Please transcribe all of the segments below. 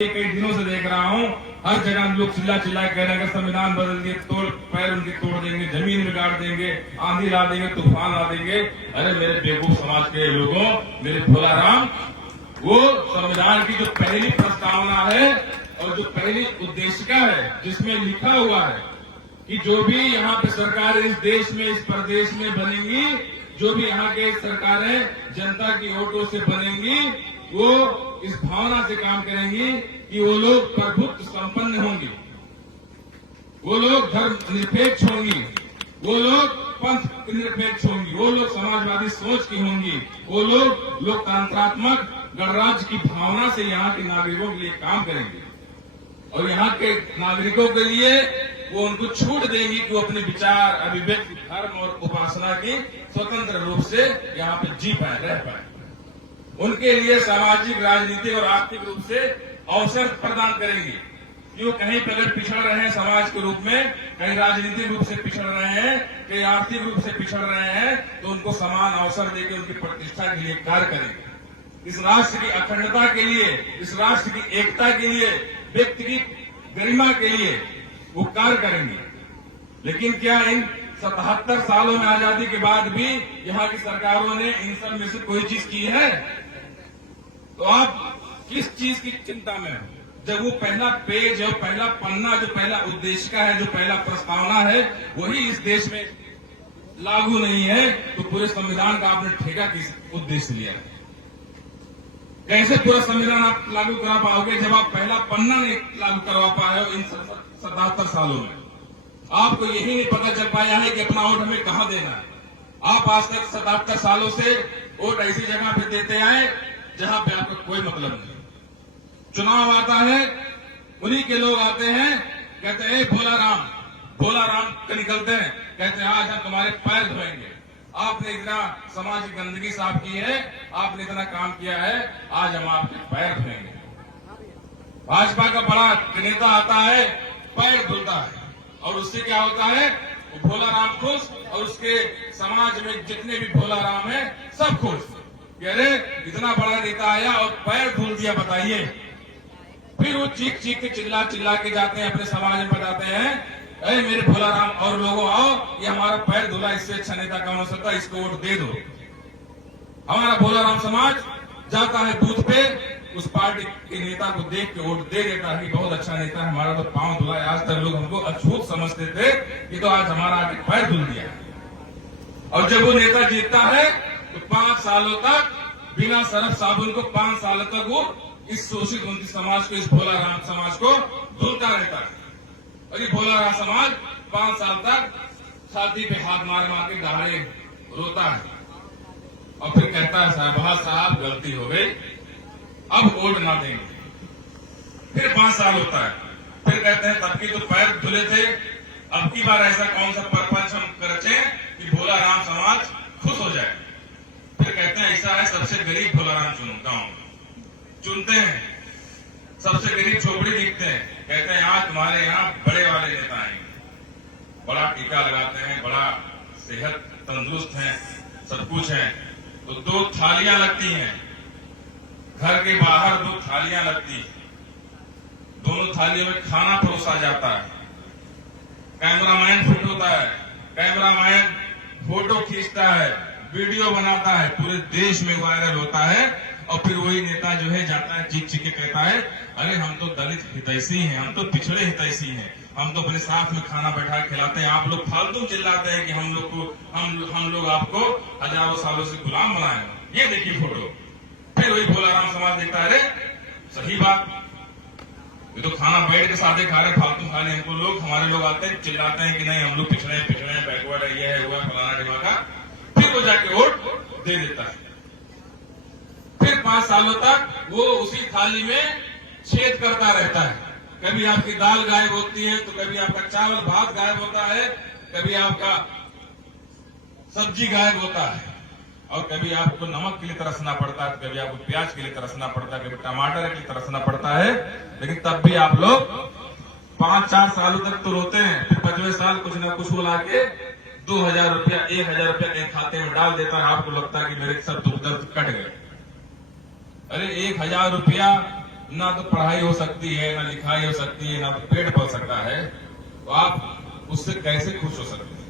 कई दिनों से देख रहा हूँ, हर जगह लोग चिल्ला चिल्ला कह रहे हैं कि संविधान बदल दिए, तोड़ पैर उनके तोड़ देंगे, जमीन बिगाड़ देंगे, आंधी ला देंगे, तूफान ला देंगे। अरे मेरे बेवकूफ समाज के लोगों, मेरे भोलाराम, वो संविधान की जो पहली प्रस्तावना है और जो पहली उद्देशिका है, जिसमें लिखा हुआ है कि जो भी यहाँ पे सरकार इस देश में, इस प्रदेश में बनेंगी, जो भी यहाँ के सरकारें जनता की वोटों से बनेंगी, वो इस भावना से काम करेंगी कि वो लोग प्रभुत्व संपन्न होंगे, वो लोग धर्म निरपेक्ष होंगी, वो लोग पंथ निरपेक्ष होंगी, वो लोग समाजवादी सोच की होंगी, वो लोग लोकतंत्रात्मक गणराज्य की भावना से यहाँ के नागरिकों के लिए काम करेंगे और यहाँ के नागरिकों के लिए वो उनको छूट देंगी कि वो अपने विचार, अभिव्यक्ति, धर्म और उपासना की स्वतंत्र रूप से यहाँ पे जी पाए, रह पाए। उनके लिए सामाजिक, राजनीतिक और आर्थिक रूप से अवसर प्रदान करेंगे कि वो कहीं पर अगर पिछड़ रहे हैं समाज के रूप में, कहीं राजनीतिक रूप से पिछड़ रहे हैं, कहीं आर्थिक रूप से पिछड़ रहे हैं, तो उनको समान अवसर देकर उनकी प्रतिष्ठा के लिए कार्य करेंगे। इस राष्ट्र की अखंडता के लिए, इस राष्ट्र की एकता के लिए, व्यक्ति की गरिमा के लिए वो कार्य करेंगे। लेकिन क्या इन 77 सालों में आजादी के बाद भी यहाँ की सरकारों ने इन सब में से कोई चीज की है? तो आप किस चीज की चिंता में हो? जब वो पहला पेज है, पहला पन्ना, जो पहला उद्देशिका है, जो पहला प्रस्तावना है, वही इस देश में लागू नहीं है, तो पूरे संविधान का आपने ठेका किस उद्देश्य लिया? कैसे पूरा संविधान आप लागू करा पाओगे जब आप पहला पन्ना नहीं लागू करवा पाए हो इन 77 सालों में? आपको यही नहीं पता चल पाया है कि अपना वोट हमें कहां देना है। आप आज तक 77 सालों से वोट ऐसी जगह पे देते आए जहां पे आपका कोई मतलब नहीं। चुनाव आता है, उन्हीं के लोग आते हैं, कहते हैं भोलाराम, भोलाराम के निकलते हैं, कहते हैं आज हम तुम्हारे पैर धोएंगे, आपने इतना समाज की गंदगी साफ की है, आपने इतना काम किया है, आज हम आपके पैर धोएंगे। भाजपा का बड़ा नेता आता है, पैर धुलता है और उससे क्या होता है? वो भोलाराम खुश और उसके समाज में जितने भी भोलाराम हैं सब खुश। अरे इतना बड़ा नेता आया और पैर धुल दिया, बताइए। फिर वो चीख चीख के चिल्ला चिल्ला के जाते हैं, अपने समाज में बताते हैं, अरे मेरे भोलाराम और लोगों आओ, ये हमारा पैर धुला, इससे अच्छा नेता कौन हो सकता है, इसको वोट दे दो। हमारा भोलाराम समाज जाता है बूथ पे, उस पार्टी के नेता को देख के वोट दे देता है कि बहुत अच्छा नेता है, हमारा तो पांव धुला है। आज तक लोग हमको अछूत समझते थे कि तो आज हमारा आगे पैर धुल दिया। और जब वो नेता जीतता है तो 5 सालों तक बिना सरफ साबुन को 5 सालों तक वो इस शोषित उनकी समाज को, इस भोलाराम समाज को धुलता रहता है। और ये भोलाराम समाज 5 साल तक छाती पे हाथ मार मार के दहाड़े रोता है और फिर कहता है साहब गलती हो गई, अब वोट ना देंगे। फिर 5 साल होता है, फिर कहते हैं तब की तो पैर धुले थे, अब की बार ऐसा कौन सा परपंच हम रचे कि भोलाराम समाज खुश हो जाए। फिर कहते हैं ऐसा है सबसे गरीब भोलाराम चुनते हैं, सबसे गरीब झोपड़ी दिखते हैं, कहते हैं आज तुम्हारे यहाँ बड़े वाले नेता आएंगे, बड़ा टीका लगाते हैं, बड़ा सेहत तंदुरुस्त है, सब कुछ है। तो 2 थालियां लगती हैं, घर के बाहर 2 थालियां लगती हैं, दोनों थालियों में खाना परोसा जाता है, कैमरामैन फिट होता है, कैमरामैन फोटो खींचता है, वीडियो बनाता है, पूरे देश में वायरल होता है। और फिर वही नेता जो है जाता है चीख चीख के कहता है, अरे हम तो दलित हितैषी हैं, हम तो पिछड़े हितैषी हैं, हम तो अपने साथ में खाना बैठा खिलाते हैं, आप लोग फालतू चिल्लाते हैं कि हम लोग आपको हजारों सालों से गुलाम बनाए। ये देखिए फोटो। फिर वही भोलाराम समाज देखता है, अरे सही बात, ये तो खाना बैठ के साथे खा रहे, फालतू खा रहे, हमको लोग, हमारे लोग आते हैं चिल्लाते हैं कि नहीं हम लोग पिछड़े हैं, बैकवर्ड है, ये है, हुआ फलाना ढिमाका। फिर वो जाके वोट दे देता है। फिर 5 सालों तक वो उसी थाली में छेद करता रहता है, कभी आपकी दाल गायब होती है, तो कभी आपका चावल भात गायब होता है, कभी आपका सब्जी गायब होता है, और कभी आपको नमक के लिए तरसना पड़ता है, कभी आपको प्याज के लिए तरसना पड़ता है, कभी टमाटर के लिए तरसना पड़ता है। लेकिन तब भी आप लोग 5-4 सालों तक तो रोते हैं। फिर 5वें साल कुछ ना कुछ वो लाके 2000 रुपया, 1000 रुपया एक खाते में डाल देता है, आपको लगता है कि मेरे सब दुख दर्द कट गए। अरे 1000 रुपया ना तो पढ़ाई हो सकती है, ना लिखाई हो सकती है, ना तो पेट पल सकता है, तो आप उससे कैसे खुश हो सकते हैं?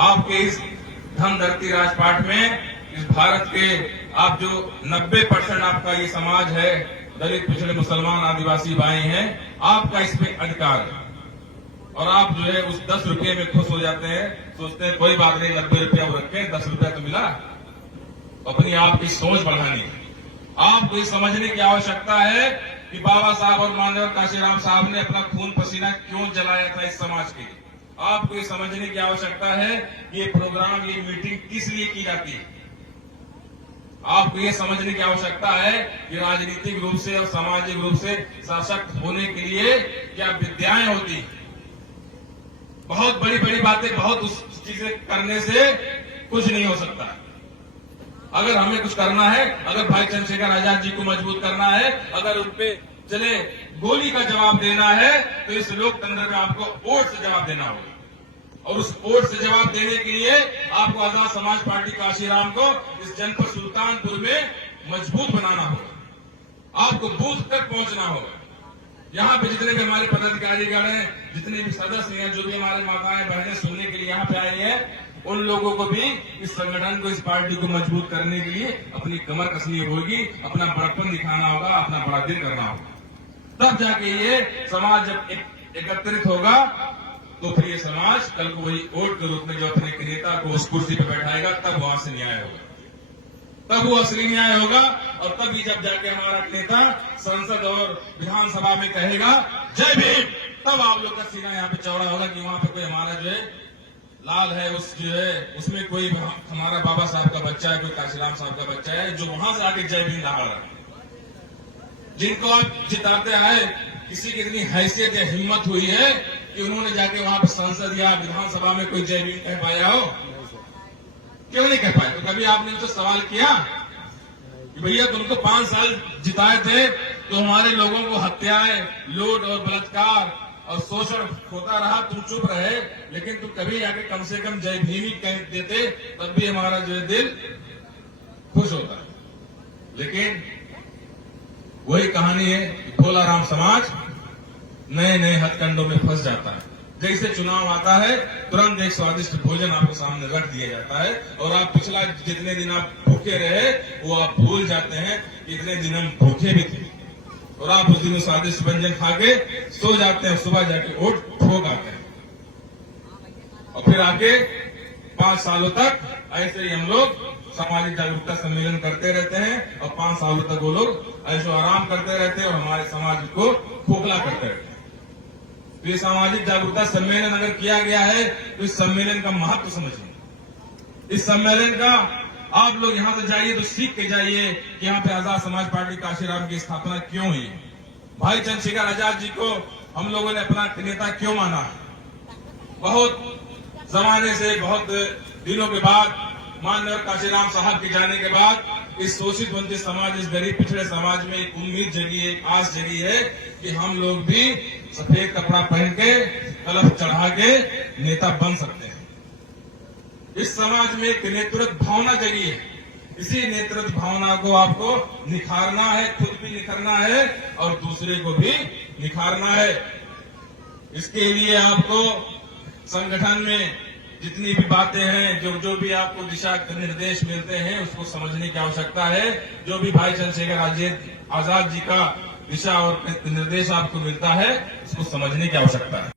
आपके इस धन धरती राजपाट में, इस भारत के आप जो 90% आपका ये समाज है, दलित पिछड़े मुसलमान आदिवासी भाई हैं, आपका इसमें अधिकार है। और आप जो है उस 10 रुपये में खुश हो जाते हैं, सोचते हैं कोई बात नहीं, 90 रुपया वो रखे, 10 रुपया तो मिला। अपनी आपकी सोच बढ़ानी, आपको ये समझने की आवश्यकता है कि बाबा साहब और माननीय काशीराम साहब ने अपना खून पसीना क्यों जलाया था इस समाज के लिए। आपको ये समझने की आवश्यकता है कि ये प्रोग्राम, ये मीटिंग किस लिए की जाती है। आपको ये समझने की आवश्यकता है कि राजनीतिक रूप से और सामाजिक रूप से सशक्त होने के लिए क्या विद्याएं होती हैं। बहुत बड़ी बड़ी बातें, बहुत उस चीजें करने से कुछ नहीं हो सकता। अगर हमें कुछ करना है, अगर भाई चंद्रशेखर आजाद जी को मजबूत करना है, अगर उन पे चले गोली का जवाब देना है, तो इस लोकतंत्र में आपको वोट से जवाब देना होगा। और उस वोट से जवाब देने के लिए आपको आजाद समाज पार्टी काशीराम को इस जनपद सुल्तानपुर में मजबूत बनाना होगा। आपको बूथ तक पहुंचना होगा। यहाँ पे जितने भी हमारे पदाधिकारीगण हैं, जितने भी सदस्य हैं, जो भी हमारे माताएं बहनें सुनने के लिए यहाँ पे आई हैं, उन लोगों को भी इस संगठन को, इस पार्टी को मजबूत करने के लिए अपनी कमर कसनी होगी, अपना बड़प्पन दिखाना होगा, अपना बड़ा दिल करना होगा। तब जाके ये समाज जब एकत्रित होगा, तो फिर ये समाज कल को वही वोट के रूप में जो अपने नेता को उस कुर्सी पे बैठाएगा, तब वहां से न्याय होगा, तब वो असली न्याय होगा। और तभी जब जाके हमारा नेता संसद और विधानसभा में कहेगा जय भीम, तब आप लोग का सीना यहाँ पे चौड़ा होगा कि वहां पे कोई हमारा जो है लाल है, उस जो है उसमें कोई हमारा बाबा साहब का बच्चा है, कोई काशीराम साहब का बच्चा है, जो वहां से आके जय भीम दहाड़ रहा है। जिनको आप जिताते आए, किसी की इतनी हैसियत या हिम्मत हुई है कि उन्होंने जाके वहां पर संसद या विधानसभा में कोई जय भीम कह पाया हो? क्यों नहीं कह पाए? तो कभी आपने उनसे सवाल किया कि भैया तुमको 5 साल जिताए थे, तो हमारे लोगों को हत्याएं, लूट और बलात्कार और शोषण होता रहा, तुम चुप रहे, लेकिन तुम कभी आके कम से कम जय भीम ही कह देते, तब भी हमारा जो है दिल खुश होता। लेकिन वही कहानी है कि भोलाराम समाज नए नए हथकंडों में फंस जाता है। जैसे चुनाव आता है, तुरंत एक स्वादिष्ट भोजन आपके सामने रख दिया जाता है, और आप पिछला जितने दिन आप भूखे रहे वो आप भूल जाते हैं कि इतने दिन हम भूखे भी थे, और आप उस दिन स्वादिष्ट व्यंजन खा के सो जाते हैं, सुबह जाके वोट ठोक आते हैं। और फिर आगे 5 सालों तक ऐसे ही हम लोग सामाजिक जागरूकता सम्मेलन करते रहते हैं, और 5 सालों तक वो लोग ऐशो आराम करते रहते हैं और हमारे समाज को खोखला करते रहते हैं। तो ये सामाजिक जागरूकता सम्मेलन अगर किया गया है, तो इस सम्मेलन का महत्व समझिए। इस सम्मेलन का आप लोग यहां से जाइए तो सीख के जाइए कि यहाँ पे आजाद समाज पार्टी काशीराम की स्थापना क्यों हुई, भाई चंद्रशेखर आजाद जी को हम लोगों ने अपना नेता क्यों माना है। बहुत जमाने से, बहुत दिनों के बाद, माननीय काशीराम साहब के जाने के बाद इस शोषित वंचित समाज, इस गरीब पिछड़े समाज में एक उम्मीद जगी है, एक आस जगी है कि हम लोग भी सफेद कपड़ा पहन के, कलश चढ़ा के नेता बन सकते हैं। इस समाज में एक नेतृत्व भावना जगी है। इसी नेतृत्व भावना को आपको निखारना है, खुद भी निखरना है और दूसरे को भी निखारना है। इसके लिए आपको संगठन में जितनी भी बातें हैं, जो भी आपको दिशा निर्देश मिलते हैं, उसको समझने की आवश्यकता है। जो भी भाई चंद्रशेखर आजाद जी का दिशा और निर्देश आपको मिलता है, उसको समझने की आवश्यकता है।